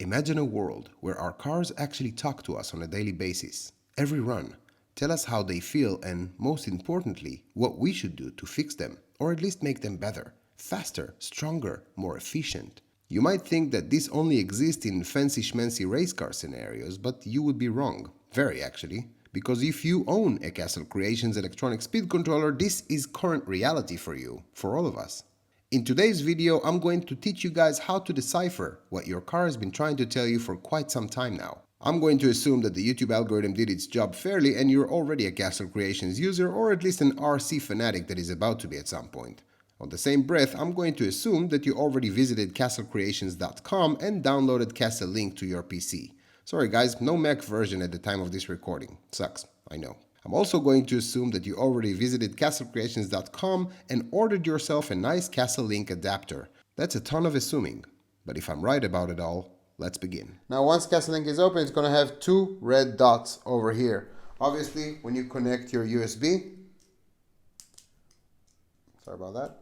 Imagine a world where our cars actually talk to us on a daily basis. Every run, tell us how they feel and, most importantly, what we should do to fix them, or at least make them better, faster, stronger, more efficient. You might think that this only exists in fancy schmancy race car scenarios, but you would be wrong. Very actually. Because if you own a Castle Creations electronic speed controller, this is current reality for you, for all of us. In today's video, I'm going to teach you guys how to decipher what your car has been trying to tell you for quite some time now. I'm going to assume that the YouTube algorithm did its job fairly and you're already a Castle Creations user or at least an RC fanatic that is about to be at some point. On the same breath, I'm going to assume that you already visited castlecreations.com and downloaded Castle Link to your PC. Sorry guys, no Mac version at the time of this recording. Sucks, I know. I'm also going to assume that you already visited castlecreations.com and ordered yourself a nice Castle Link adapter. That's a ton of assuming, but if I'm right about it all, let's begin. Now once Castle Link is open, it's going to have two red dots over here. Obviously, when you connect your USB, sorry about that,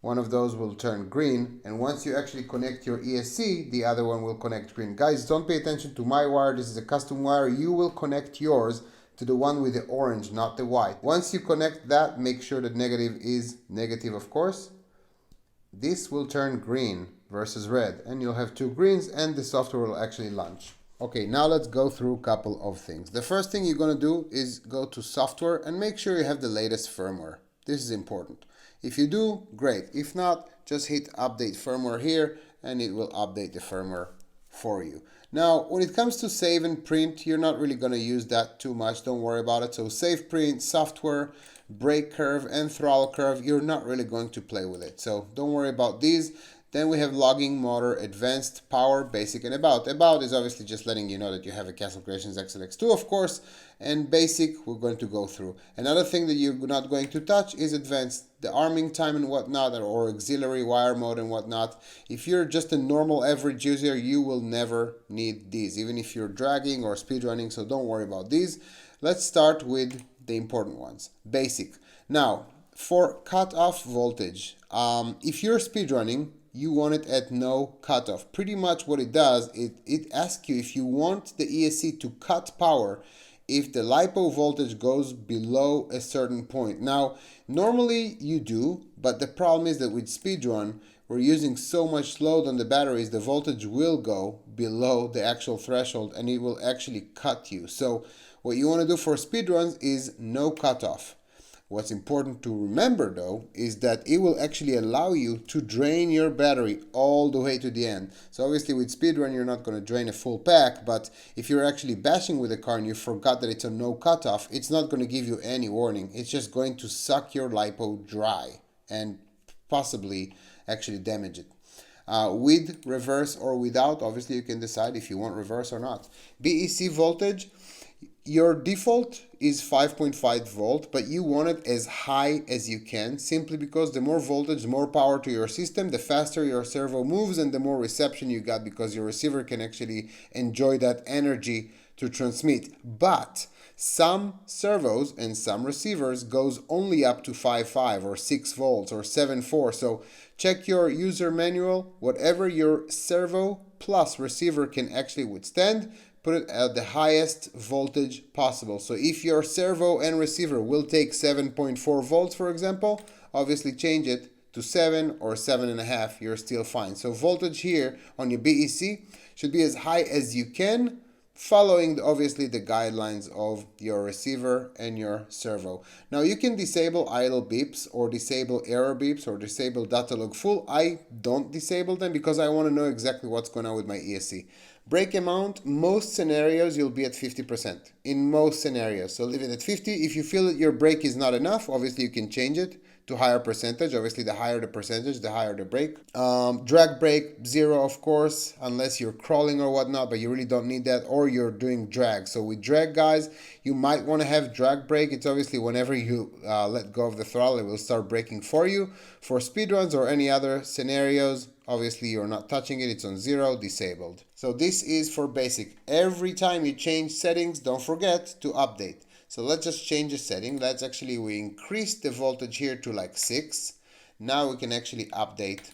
one of those will turn green, and once you actually connect your ESC, the other one will connect green. Guys, don't pay attention to my wire. This is a custom wire. You will connect yours to the one with the orange, not the white. Once you connect that, make sure that negative is negative, of course. This will turn green versus red, and you'll have two greens, and the software will actually launch. Okay, now let's go through a couple of things. The first thing you're going to do is go to software and make sure you have the latest firmware. This is important. If you do, great. If not, just hit update firmware here and it will update the firmware for you. Now, when it comes to save and print, you're not really going to use that too much. Don't worry about it. So save, print, software, brake curve, and throttle curve, you're not really going to play with it. So don't worry about these. Then we have logging, motor, advanced, power, basic, and about. About is obviously just letting you know that you have a Castle Creations XLX2, of course, and basic we're going to go through. Another thing that you're not going to touch is advanced, the arming time and whatnot, or auxiliary wire mode and whatnot. If you're just a normal average user, you will never need these, even if you're dragging or speedrunning, so don't worry about these. Let's start with the important ones. Basic. Now, for cutoff voltage, if you're speedrunning, you want it at no cutoff. Pretty much what it does, it asks you if you want the ESC to cut power if the LiPo voltage goes below a certain point. Now, normally you do, but the problem is that with speedrun, we're using so much load on the batteries, the voltage will go below the actual threshold and it will actually cut you. So what you want to do for speedruns is no cutoff. What's important to remember though is that it will actually allow you to drain your battery all the way to the end. So obviously with speedrun you're not going to drain a full pack, but if you're actually bashing with a car and you forgot that it's a no cutoff, it's not going to give you any warning. It's just going to suck your LiPo dry and possibly actually damage it. With reverse or without, obviously you can decide if you want reverse or not. BEC voltage, your default is 5.5 volt, but you want it as high as you can, simply because the more voltage, the more power to your system, the faster your servo moves and the more reception you got, because your receiver can actually enjoy that energy to transmit. But some servos and some receivers goes only up to 5.5 or 6 volts or 7.4. So check your user manual, whatever your servo plus receiver can actually withstand, put it at the highest voltage possible. So if your servo and receiver will take 7.4 volts, for example, obviously change it to 7 or 7.5, you're still fine. So voltage here on your BEC should be as high as you can, following obviously the guidelines of your receiver and your servo. Now you can disable idle beeps or disable error beeps or disable data log full. I don't disable them because I want to know exactly what's going on with my ESC. Brake amount, most scenarios you'll be at 50%. In most scenarios. So leave it at 50. If you feel that your brake is not enough, obviously you can change it to higher percentage. Obviously the higher the percentage, the higher the brake. Drag brake, 0 of course, unless you're crawling or whatnot, but you really don't need that, or you're doing drag. So with drag, guys, you might want to have drag brake. It's obviously whenever you let go of the throttle, it will start braking for you. For speedruns or any other scenarios, obviously you're not touching it, it's on 0, disabled. So this is for basic. Every time you change settings, don't forget to update. So let's just change the setting. Let's we increase the voltage here to like 6. Now we can actually update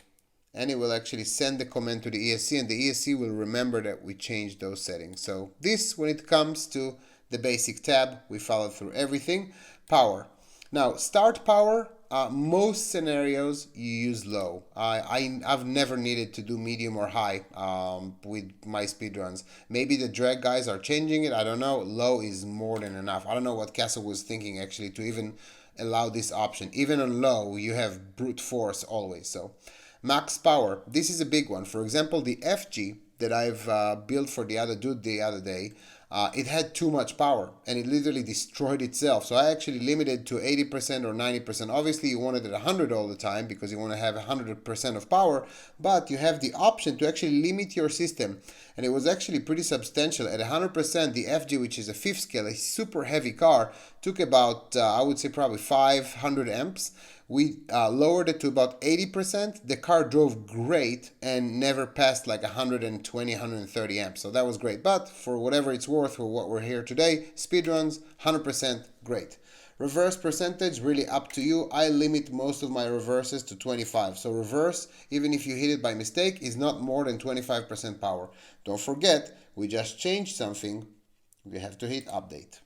and it will actually send the command to the ESC, and the ESC will remember that we changed those settings. So this, when it comes to the basic tab, we followed through everything. Power. Now, start power, most scenarios you use low. I've never needed to do medium or high with my speedruns. Maybe the drag guys are changing it, I don't know. Low is more than enough. I don't know what Castle was thinking actually to even allow this option. Even on low, you have brute force always. So max power, this is a big one. For example, the FG that I've built for the other dude the other day, it had too much power and it literally destroyed itself. So I actually limited to 80% or 90%. Obviously you want it at 100 all the time because you want to have 100% of power, but you have the option to actually limit your system. And it was actually pretty substantial. At 100%, the FG, which is a fifth scale, a super heavy car, took about, I would say probably 500 amps. We lowered it to about 80%. The car drove great and never passed like 120, 130 amps. So that was great. But for whatever it's worth, for what we're here today, speedruns, 100% great. Reverse percentage, really up to you. I limit most of my reverses to 25. So reverse, even if you hit it by mistake, is not more than 25% power. Don't forget, we just changed something. We have to hit update.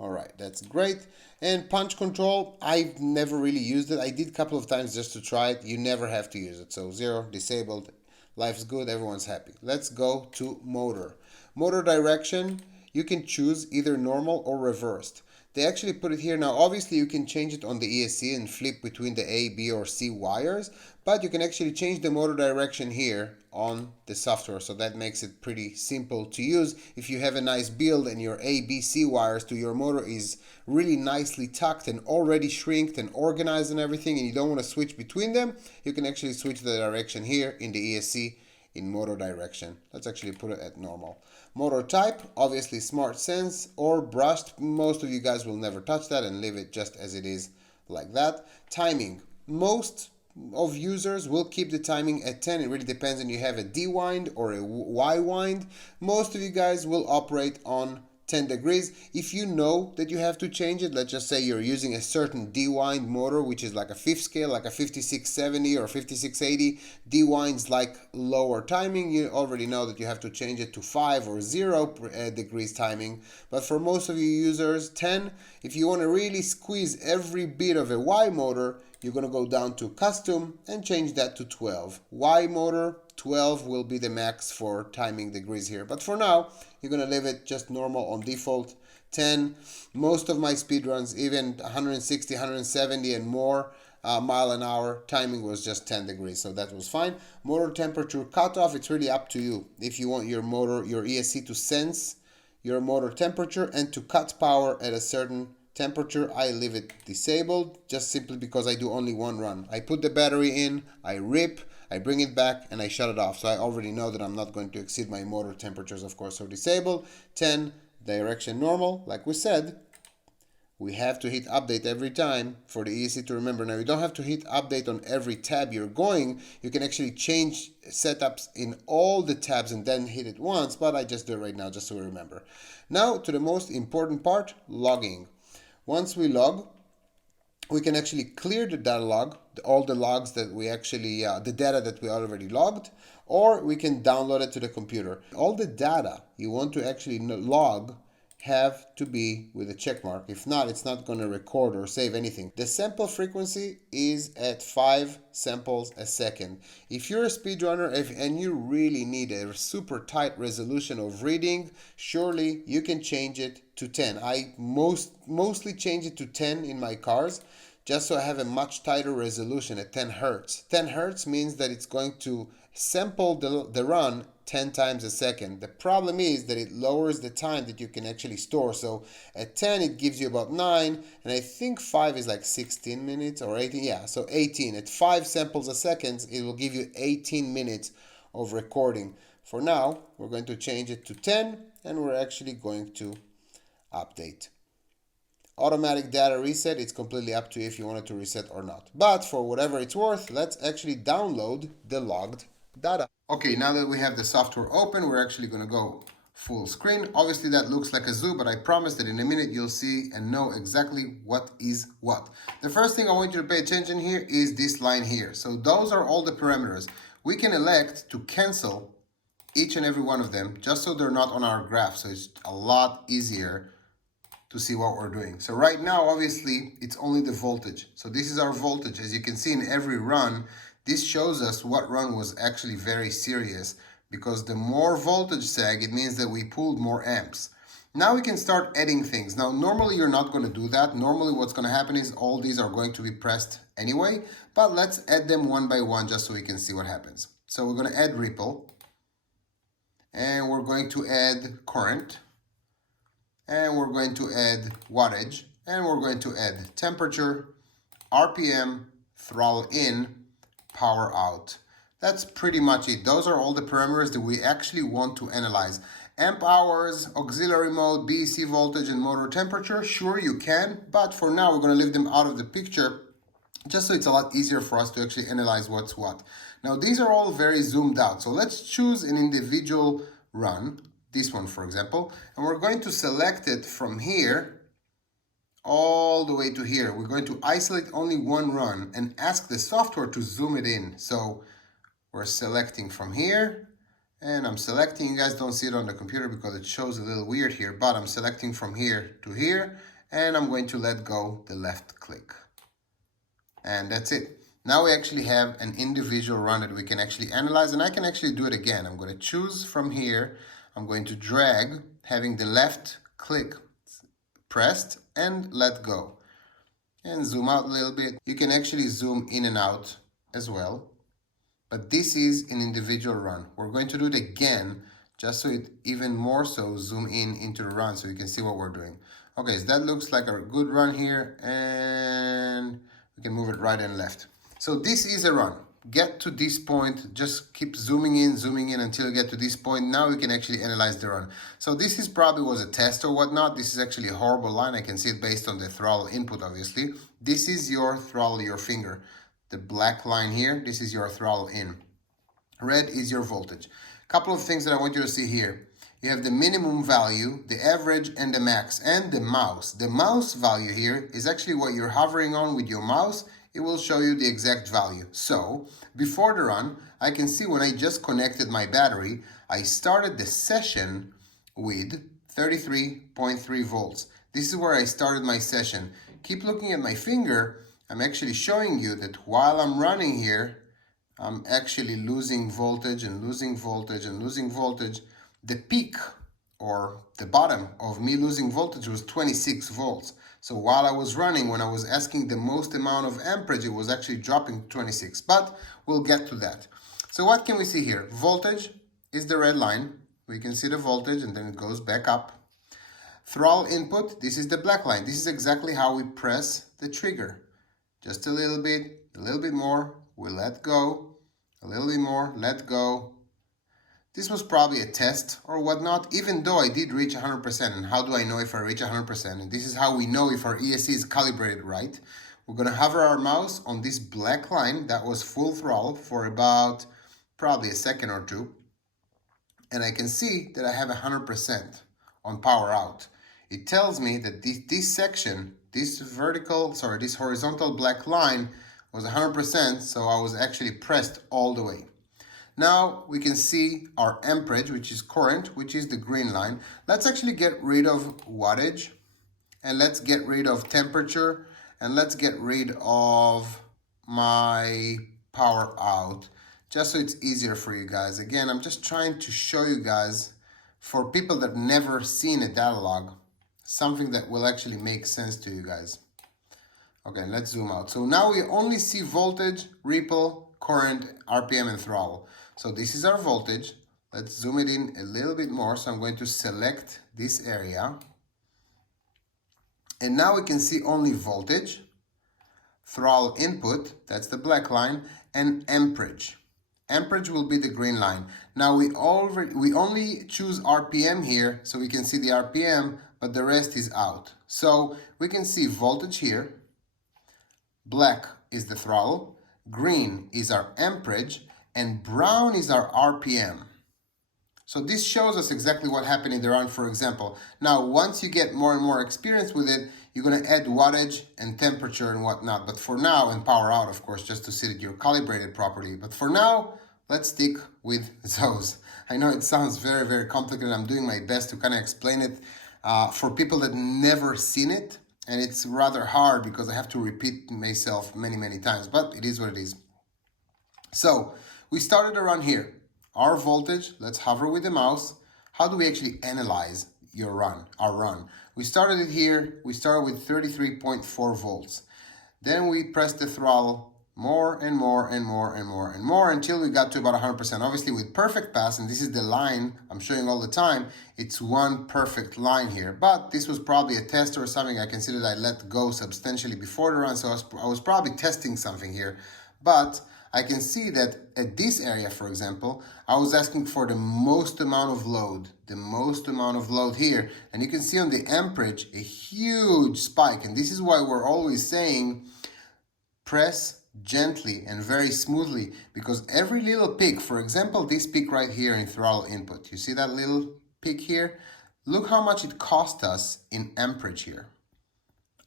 All right, that's great. And punch control, I've never really used it. I did a couple of times just to try it. You never have to use it. So 0, disabled, life's good, everyone's happy. Let's go to motor. Motor direction, you can choose either normal or reversed. They actually put it here. Now, obviously, you can change it on the ESC and flip between the A, B, or C wires, but you can actually change the motor direction here on the software. So that makes it pretty simple to use. If you have a nice build and your A, B, C wires to your motor is really nicely tucked and already shrinked and organized and everything, and you don't want to switch between them, you can actually switch the direction here in the ESC in motor direction. Let's actually put it at normal. Motor type, obviously Smart Sense or brushed. Most of you guys will never touch that and leave it just as it is like that. Timing, most of users will keep the timing at 10. It really depends on you have a D wind or a Y wind. Most of you guys will operate on 10 degrees. If you know that you have to change it, let's just say you're using a certain D-wind motor, which is like a fifth scale, like a 5670 or 5680. D-wind's like lower timing. You already know that you have to change it to 5 or 0 degrees timing. But for most of you users, 10. If you want to really squeeze every bit of a Y motor, you're going to go down to custom and change that to 12. Y motor, 12 will be the max for timing degrees here. But for now, you're going to leave it just normal on default, 10. Most of my speedruns, even 160, 170 and more mile an hour, timing was just 10 degrees. So that was fine. Motor temperature cutoff, it's really up to you. If you want your motor, your ESC to sense your motor temperature and to cut power at a certain temperature, I leave it disabled just simply because I do only one run. I put the battery in, I rip, I bring it back and I shut it off. So I already know that I'm not going to exceed my motor temperatures, of course. So disable, 10, direction normal. Like we said, we have to hit update every time for the ESC to remember. Now you don't have to hit update on every tab you're going. You can actually change setups in all the tabs and then hit it once, but I just do it right now just so we remember. Now to the most important part, logging. Once we log, we can actually clear the data log, all the logs that we actually, the data that we already logged, or we can download it to the computer. All the data you want to actually log have to be with a check mark. If not, it's not going to record or save anything. The sample frequency is at 5 samples a second. If you're a speedrunner and you really need a super tight resolution of reading, surely you can change it to 10. I mostly change it to 10 in my cars just so I have a much tighter resolution at 10 hertz. 10 hertz means that it's going to sample the run 10 times a second. The problem is that it lowers the time that you can actually store. So at 10 it gives you about 9, and I think 5 is like 16 minutes or 18. Yeah, so 18. At 5 samples a second, it will give you 18 minutes of recording. For now, we're going to change it to 10, and we're actually going to update. Automatic data reset, it's completely up to you if you want it to reset or not. But for whatever it's worth, let's actually download the logged data. Okay, now that we have the software open, we're actually going to go full screen. Obviously that looks like a zoo, but I promise that in a minute you'll see and know exactly what is what. The first thing I want you to pay attention here is this line here. So those are all the parameters. We can elect to cancel each and every one of them just so they're not on our graph. So it's a lot easier to see what we're doing. So right now, obviously, it's only the voltage. So this is our voltage. As you can see in every run, this shows us what run was actually very serious, because the more voltage sag, it means that we pulled more amps. Now we can start adding things. Now, normally you're not going to do that. Normally what's going to happen is all these are going to be pressed anyway, but let's add them one by one just so we can see what happens. So we're going to add ripple, and we're going to add current, and we're going to add wattage, and we're going to add temperature, RPM, throttle in, power out. That's pretty much it. Those are all the parameters that we actually want to analyze. Amp hours, auxiliary mode, BEC voltage, and motor temperature, sure you can, but for now we're going to leave them out of the picture just so it's a lot easier for us to actually analyze what's what. Now these are all very zoomed out, so let's choose an individual run, this one for example, and we're going to select it from here all the way to here. We're going to isolate only one run and ask the software to zoom it in. So we're selecting from here, and I'm selecting, you guys don't see it on the computer because it shows a little weird here, but I'm selecting from here to here, and I'm going to let go the left click. And that's it. Now we actually have an individual run that we can actually analyze, and I can actually do it again. I'm going to choose from here, I'm going to drag, having the left click pressed, and let go. And zoom out a little bit. You can actually zoom in and out as well. But this is an individual run. We're going to do it again, just so it even more so zoom in into the run so you can see what we're doing. Okay, so that looks like a good run here, and we can move it right and left. So this is a run. Get to this point, just keep zooming in until you get to this point. Now we can actually analyze the run. So this is probably was a test or whatnot. This is actually a horrible line. I can see it based on the throttle input, obviously. This is your throttle, your finger. The black line here, this is your throttle in. Red is your voltage. Couple of things that I want you to see here. You have the minimum value, the average, and the max, and the mouse. The mouse value here is actually what you're hovering on with your mouse. It will show you the exact value. So before the run, I can see when I just connected my battery, I started the session with 33.3 volts. This is where I started my session. Keep looking at my finger. I'm actually showing you that while I'm running here, I'm actually losing voltage and losing voltage and losing voltage. The peak or the bottom of me losing voltage was 26 volts. So while I was running, when I was asking the most amount of amperage, it was actually dropping to 26, but we'll get to that. So what can we see here? Voltage is the red line. We can see the voltage and then it goes back up. Throttle input, this is the black line. This is exactly how we press the trigger. Just a little bit more, we let go, a little bit more, let go. This was probably a test or whatnot, even though I did reach 100%. And how do I know if I reach 100%? And this is how we know if our ESC is calibrated right. We're going to hover our mouse on this black line that was full throttle for about probably a second or two. And I can see that I have 100% on power out. It tells me that this section, this horizontal black line was 100%, so I was actually pressed all the way. Now we can see our amperage, which is current, which is the green line. Let's actually get rid of wattage, and let's get rid of temperature, and let's get rid of my power out, just so it's easier for you guys. Again, I'm just trying to show you guys, for people that have never seen a data log, something that will actually make sense to you guys. Okay, let's zoom out. So now we only see voltage, ripple, current, RPM, and throttle. So this is our voltage. Let's zoom it in a little bit more. So I'm going to select this area. And now we can see only voltage, throttle input, that's the black line, and amperage. Amperage will be the green line. Now we only choose RPM here, so we can see the RPM, but the rest is out. So we can see voltage here, black is the throttle, green is our amperage, and brown is our RPM. So this shows us exactly what happened in the run, for example. Now, once you get more and more experience with it, you're going to add wattage and temperature and whatnot. But for now, and power out, of course, just to see that you're calibrated properly. But for now, let's stick with those. I know it sounds very, very complicated. I'm doing my best to kind of explain it for people that never seen it. And it's rather hard because I have to repeat myself many, many times. But it is what it is. So we started a run here. Our voltage, let's hover with the mouse. How do we actually analyze our run? We started it here. We started with 33.4 volts. Then we pressed the throttle more and more and more and more and more until we got to about 100%. Obviously with perfect pass, and this is the line I'm showing all the time, it's one perfect line here. But this was probably a test or something. I can see that I let go substantially before the run, so I was probably testing something here. But I can see that at this area, for example, I was asking for the most amount of load here. And you can see on the amperage, a huge spike. And this is why we're always saying, press gently and very smoothly, because every little peak, for example, this peak right here in throttle input, you see that little peak here? Look how much it cost us in amperage here.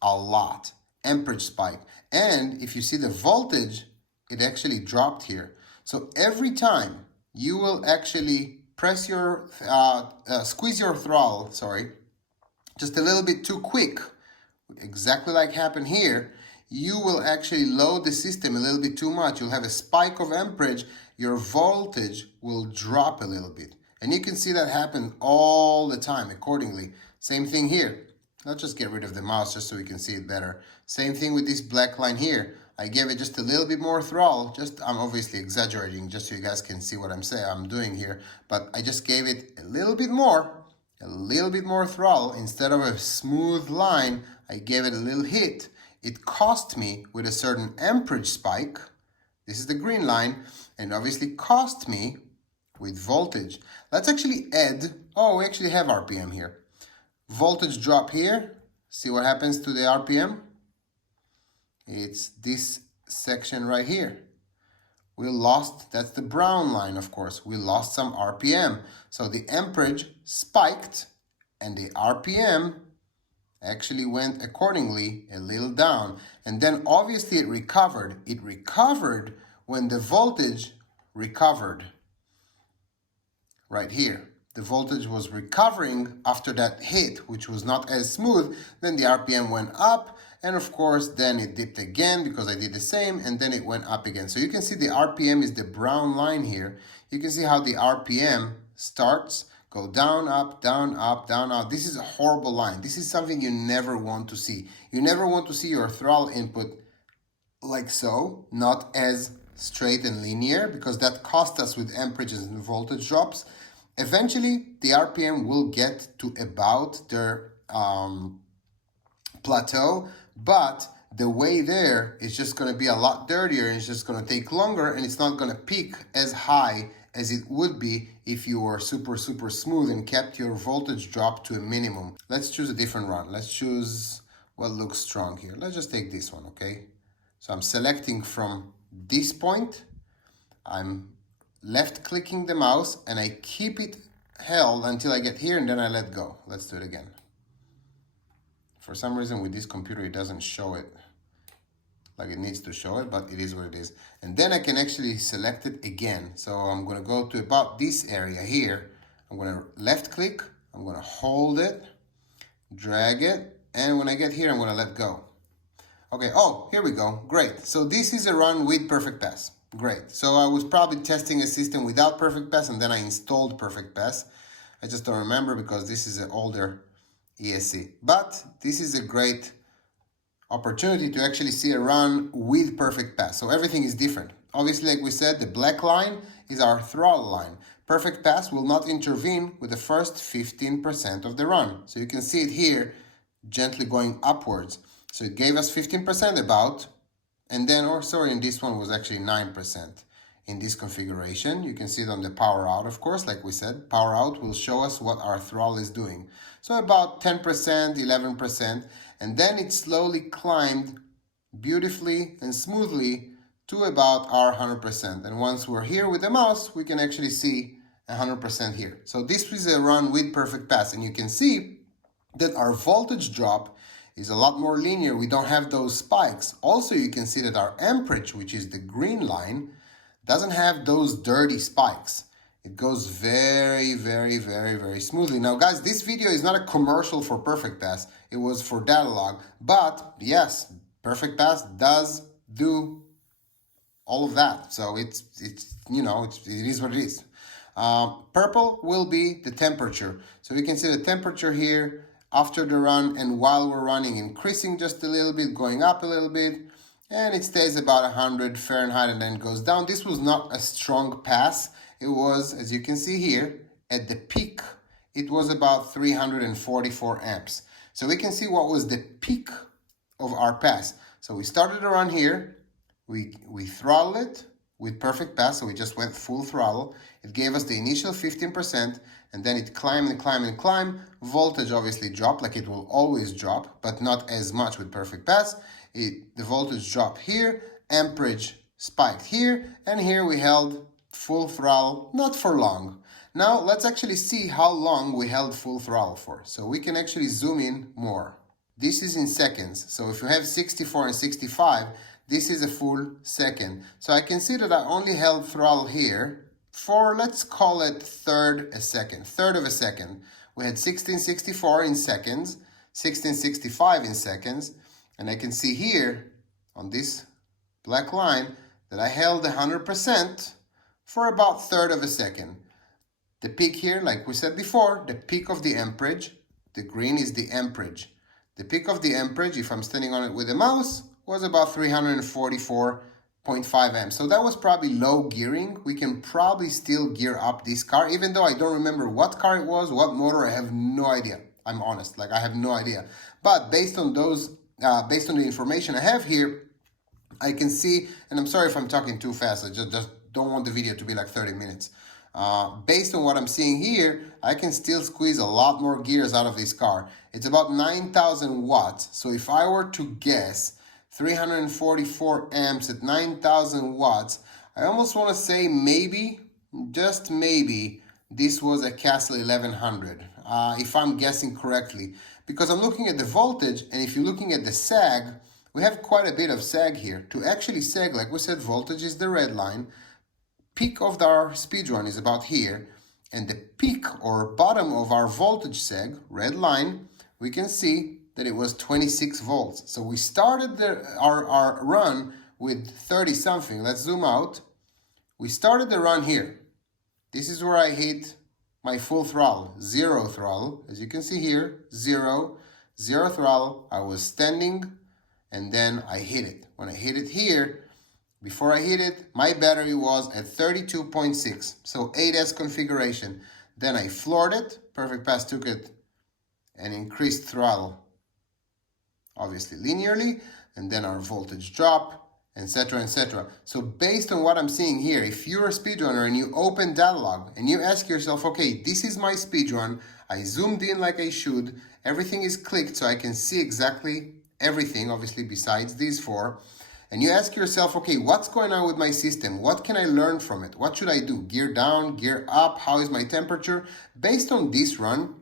A lot. Amperage spike. And if you see the voltage, it actually dropped here. So every time you will actually press your, squeeze your throttle, just a little bit too quick, exactly like happened here, you will actually load the system a little bit too much. You'll have a spike of amperage, your voltage will drop a little bit. And you can see that happen all the time accordingly. Same thing here. Let's just get rid of the mouse just so we can see it better. Same thing with this black line here. I gave it just a little bit more throttle. I'm obviously exaggerating just so you guys can see what I'm doing here. But I just gave it a little bit more throttle. Instead of a smooth line, I gave it a little hit. It cost me with a certain amperage spike. This is the green line. And obviously cost me with voltage. Let's actually add, we actually have RPM here. Voltage drop here. See what happens to the RPM? It's this section right here. We lost, that's the brown line, of course. We lost some RPM. So the amperage spiked and the RPM actually went accordingly a little down. And then obviously it recovered. It recovered when the voltage recovered. Right here. The voltage was recovering after that hit, which was not as smooth. Then the RPM went up. And of course, then it dipped again because I did the same, and then it went up again. So you can see the RPM is the brown line here. You can see how the RPM starts, go down, up, down, up, down, up. This is a horrible line. This is something you never want to see. You never want to see your throttle input like so, not as straight and linear, because that cost us with amperages and voltage drops. Eventually, the RPM will get to about their plateau, but the way there is just going to be a lot dirtier, and it's just going to take longer, and it's not going to peak as high as it would be if you were super, super smooth and kept your voltage drop to a minimum. Let's choose a different run. Let's choose what looks strong here. Let's just take this one, okay? So I'm selecting from this point. I'm left clicking the mouse and I keep it held until I get here, and then I let go. Let's do it again. For some reason with this computer it doesn't show it like it needs to show it, but it is what it is. And then I can actually select it again. So I'm going to go to about this area here. I'm going to left click, I'm going to hold it, drag it, and when I get here I'm going to let go. Okay, here we go. Great. So this is a run with perfect pass. Great. So I was probably testing a system without perfect pass, and then I installed perfect pass. I just don't remember because this is an older ESC. But this is a great opportunity to actually see a run with perfect pass. So everything is different. Obviously, like we said, the black line is our throttle line. Perfect pass will not intervene with the first 15% of the run. So you can see it here gently going upwards. So it gave us 15% about, and then, in this one was actually 9%. In this configuration, you can see it on the power out, of course, like we said. Power out will show us what our throttle is doing. So about 10%, 11%, and then it slowly climbed beautifully and smoothly to about our 100%. And once we're here with the mouse, we can actually see 100% here. So this is a run with perfect pass, and you can see that our voltage drop is a lot more linear. We don't have those spikes. Also, you can see that our amperage, which is the green line, doesn't have those dirty spikes. It goes very, very, very, very smoothly. Now, guys, this video is not a commercial for Perfect Pass. It was for Datalog. But yes, Perfect Pass does do all of that. So it is what it is. Purple will be the temperature. So we can see the temperature here after the run and while we're running, increasing just a little bit, going up a little bit, and it stays about 100 Fahrenheit and then goes down. This was not a strong pass. It was, as you can see here, at the peak, it was about 344 amps. So we can see what was the peak of our pass. So we started the run here, we throttled it with perfect pass, so we just went full throttle. It gave us the initial 15%, and then it climbed and climbed and climbed. Voltage obviously dropped, like it will always drop, but not as much with perfect pass. The voltage dropped here, amperage spiked here, and here we held full throttle, not for long. Now let's actually see how long we held full throttle for. So we can actually zoom in more. This is in seconds. So if you have 64 and 65, this is a full second. So I can see that I only held throttle here for, let's call it third of a second. We had 1664 in seconds, 1665 in seconds, and I can see here on this black line that I held 100% for about third of a second. The peak here, like we said before, the peak of the amperage, the green is the amperage. The peak of the amperage, if I'm standing on it with a mouse, was about 344.5 amps. So that was probably low gearing. We can probably still gear up this car, even though I don't remember what car it was, what motor, I have no idea. I'm honest, like I have no idea. But based on those, based on the information I have here, I can see, and I'm sorry if I'm talking too fast, I just don't want the video to be like 30 minutes. Based on what I'm seeing here, I can still squeeze a lot more gears out of this car. It's about 9,000 watts. So if I were to guess 344 amps at 9,000 watts, I almost want to say maybe, just maybe, this was a Castle 1100, if I'm guessing correctly. Because I'm looking at the voltage, and if you're looking at the sag, we have quite a bit of sag here. To actually sag, like we said, voltage is the red line. Peak of our speed run is about here, and the peak or bottom of our voltage sag, red line, we can see that it was 26 volts. So we started our run with 30 something. Let's zoom out. We started the run here. This is where I hit my full throttle, zero throttle. As you can see here, zero throttle. I was standing and then I hit it. When I hit it here, before I hit it, my battery was at 32.6, so 8S configuration. Then I floored it, Perfect Pass took it and increased throttle, obviously linearly, and then our voltage drop, etc., etc. So based on what I'm seeing here, if you're a speedrunner and you open Datalog and you ask yourself, okay, this is my speedrun, I zoomed in like I should, everything is clicked so I can see exactly everything, obviously besides these four, and you ask yourself, okay, what's going on with my system? What can I learn from it? What should I do? Gear down, gear up? How is my temperature? Based on this run,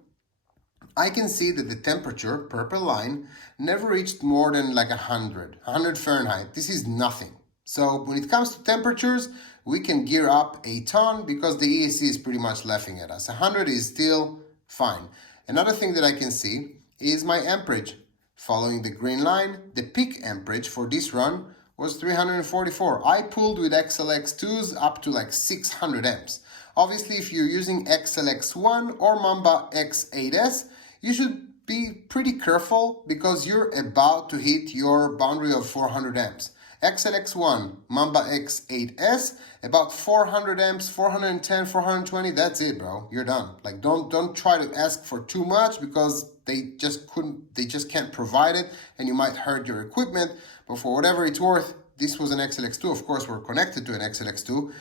I can see that the temperature, purple line, never reached more than like 100 Fahrenheit. This is nothing. So when it comes to temperatures, we can gear up a ton because the ESC is pretty much laughing at us. 100 is still fine. Another thing that I can see is my amperage. Following the green line, the peak amperage for this run was 344. I pulled with XLX2s up to like 600 amps. Obviously, if you're using XLX1 or Mamba X8S, you should be pretty careful because you're about to hit your boundary of 400 amps. XLX1, Mamba X8S, about 400 amps, 410, 420, that's it, bro. You're done. Like, don't try to ask for too much because they just can't provide it and you might hurt your equipment. But for whatever it's worth, this was an XLX2. Of course, we're connected to an XLX2.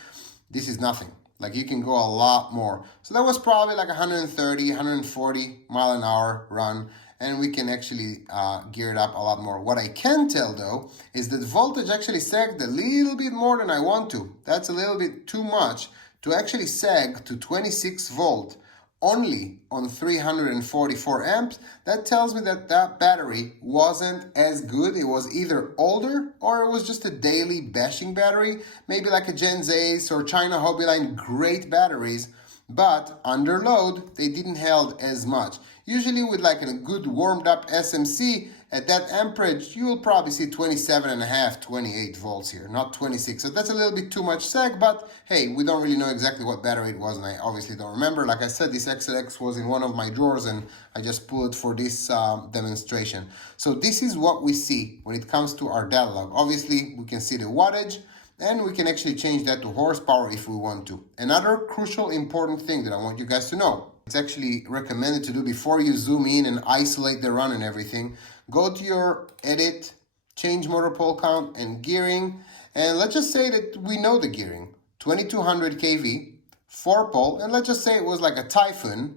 This is nothing. Like, you can go a lot more. So that was probably like 130, 140 mile an hour run. And we can actually gear it up a lot more. What I can tell though is that voltage actually sagged a little bit more than I want to. That's a little bit too much To actually sag to 26 volt only on 344 amps, that tells me that that battery wasn't as good. It was either older or it was just a daily bashing battery, maybe like a Genzace or China Hobbyline, great batteries, but under load, they didn't held as much. Usually with like a good warmed up SMC, at that amperage, you will probably see 27.5, 28 volts here, not 26. So that's a little bit too much sag, but hey, we don't really know exactly what battery it was, and I obviously don't remember. Like I said, this XLX was in one of my drawers, and I just pulled it for this demonstration. So this is what we see when it comes to our data log. Obviously, we can see the wattage, and we can actually change that to horsepower if we want to. Another crucial important thing that I want you guys to know, it's actually recommended to do before you zoom in and isolate the run and everything. Go to your edit, change motor pole count and gearing, and let's just say that we know the gearing. 2200 kV, 4 pole, and let's just say it was like a Typhoon,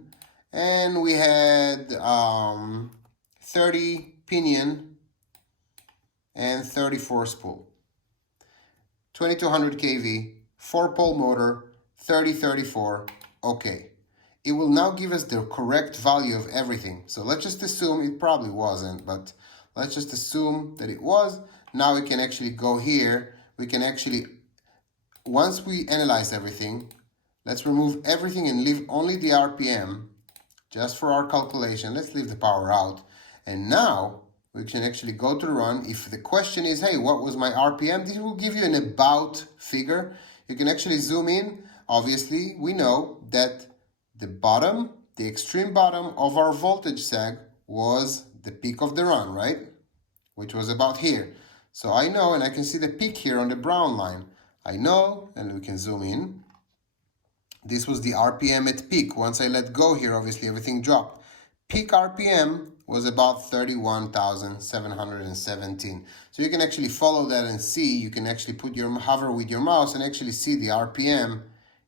and we had 30 pinion and 34 spool. 2200 kV, 4 pole motor, 3034, okay. It will now give us the correct value of everything. So let's just assume it probably wasn't, but let's just assume that it was. Now we can actually go here. We can actually, once we analyze everything, let's remove everything and leave only the RPM just for our calculation. Let's leave the power out. And now we can actually go to the run. If the question is, hey, what was my RPM? This will give you an about figure. You can actually zoom in. Obviously, we know that the bottom, the extreme bottom of our voltage sag was the peak of the run, right? Which was about here. So I know, and I can see the peak here on the brown line. I know, and we can zoom in. This was the RPM at peak. Once I let go here, obviously everything dropped. Peak RPM was about 31,717. So you can actually follow that and see, you can actually put your hover with your mouse and actually see the RPM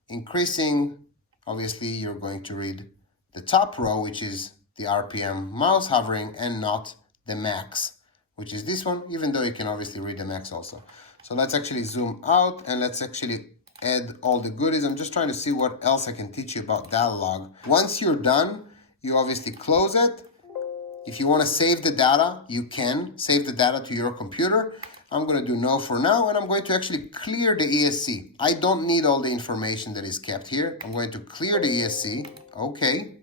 increasing. Obviously, you're going to read the top row, which is the RPM mouse hovering, and not the max, which is this one, even though you can obviously read the max also. So let's actually zoom out and let's actually add all the goodies. I'm just trying to see what else I can teach you about data log. Once you're done, you obviously close it. If you want to save the data, you can save the data to your computer. I'm going to do no for now, and I'm going to actually clear the ESC. I don't need all the information that is kept here. I'm going to clear the ESC. Okay.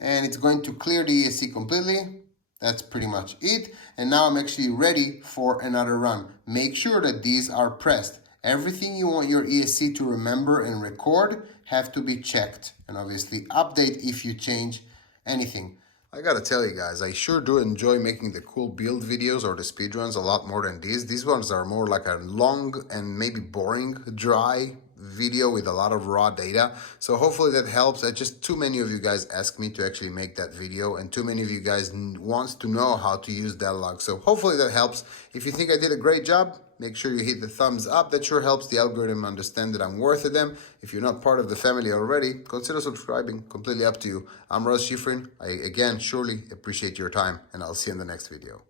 And it's going to clear the ESC completely. That's pretty much it. And now I'm actually ready for another run. Make sure that these are pressed. Everything you want your ESC to remember and record have to be checked. And obviously update if you change anything. I gotta tell you guys, I sure do enjoy making the cool build videos or the speedruns a lot more than these. These ones are more like a long and maybe boring, dry video with a lot of raw data. So hopefully that helps. Just too many of you guys asked me to actually make that video, and too many of you guys wants to know how to use data log. So hopefully that helps. If you think I did a great job, make sure you hit the thumbs up. That sure helps the algorithm understand that I'm worth them. If you're not part of the family already, consider subscribing. Completely up to you. I'm Ross Schifrin. I, again, surely appreciate your time, and I'll see you in the next video.